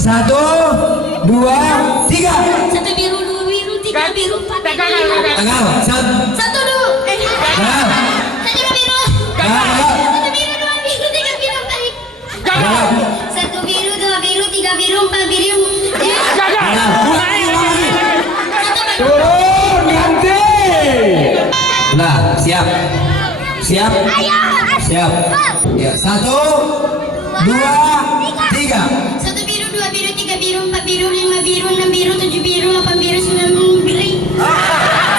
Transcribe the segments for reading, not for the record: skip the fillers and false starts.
Satu, dua, tiga. Satu biru, dua biru, tiga biru, empat biru, lima biru. Tengah. Satu dulu. Tengah. Satu biru. Tengah. Satu biru, dua biru, tiga biru, empat biru. Satu biru, dua biru, tiga biru, empat biru. Turun nanti. Nah, siap. Siap. Siap. Ya, satu, dua, tiga. Satu biru, dua biru, tiga biru, empat biru, lima biru, enam biru, tujuh biru, delapan biru, sembilan biru.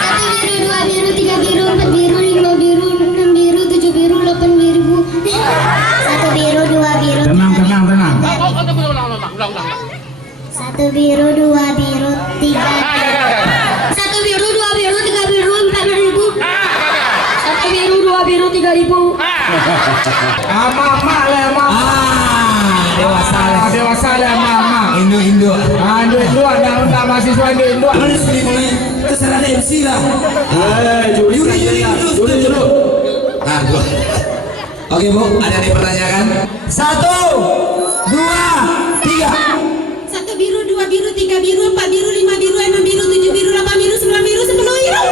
Satu biru, dua biru, tiga biru, empat biru, lima biru, enam biru, tujuh biru, delapan biru. Satu biru, dua biru. Tenang. Satu biru, dua biru, tiga. Satu biru, dua biru, tiga biru, empat ribu. Satu biru, dua biru, 3.000. Mama lah mama. Dewasa lah mama. Indo. Indo undang mahasiswa Indo. Terserah MC lah. Juri. Nah, dua. Oke Bu, ada yang dipertanyakan? Satu, dua, tiga. Satu biru, dua biru, tiga biru, empat biru, lima biru, enam biru, tujuh biru, delapan biru, sembilan biru, 10 biru.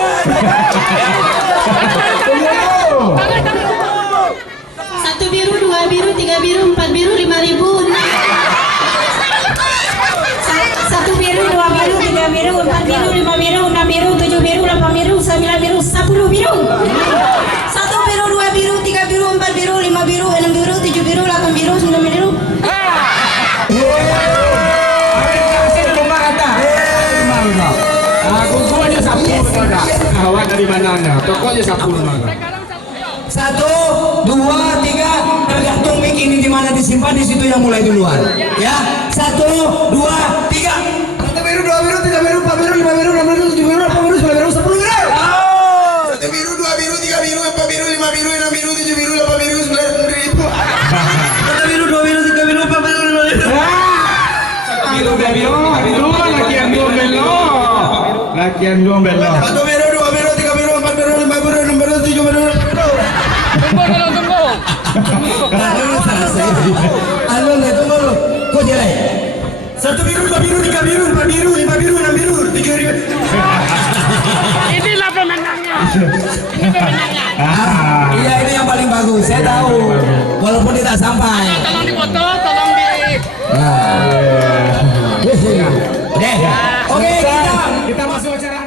Satu biru, dua biru, tiga biru, empat biru, 5.000. Satu biru, dua biru, tiga biru, empat biru, lima biru, enam biru, tujuh biru, delapan biru, 9 biru, 10 biru. Satu biru, dua biru, tiga biru, empat biru, lima biru, enam biru, tujuh biru, delapan biru, 9 biru. Aku aja sapu dah. Awak dari mana anda? Pokoknya sapu mana? Satu, dua, tiga. Tergantung mic ini di mana disimpan, di situ yang mulai duluan. Ya, satu, dua, tiga. Satu biru, dua biru, tiga biru, empat biru, lima biru, enam biru, tujuh biru, delapan biru, 9 biru, 10 biru. Satu biru, dua biru, tiga biru, empat biru, lima biru, enam biru, tujuh biru, delapan biru, 9 ribu. Satu biru, dua biru, tiga biru, empat biru, lima biru. Biru, lakian dua belok. Satu biru, dua biru, tiga biru, empat biru, lima biru, enam biru, tujuh biru. Tunggu. Tunggu. Kok jalan? Satu biru, dua biru, tiga biru, empat biru, lima biru, enam biru, tujuh biru. Inilah pemenangnya. Iya, ini yang paling bagus. Saya tahu. Walaupun tidak sampai. Tolong dipoto, tolong di. Oke, kita Kita masuk acara.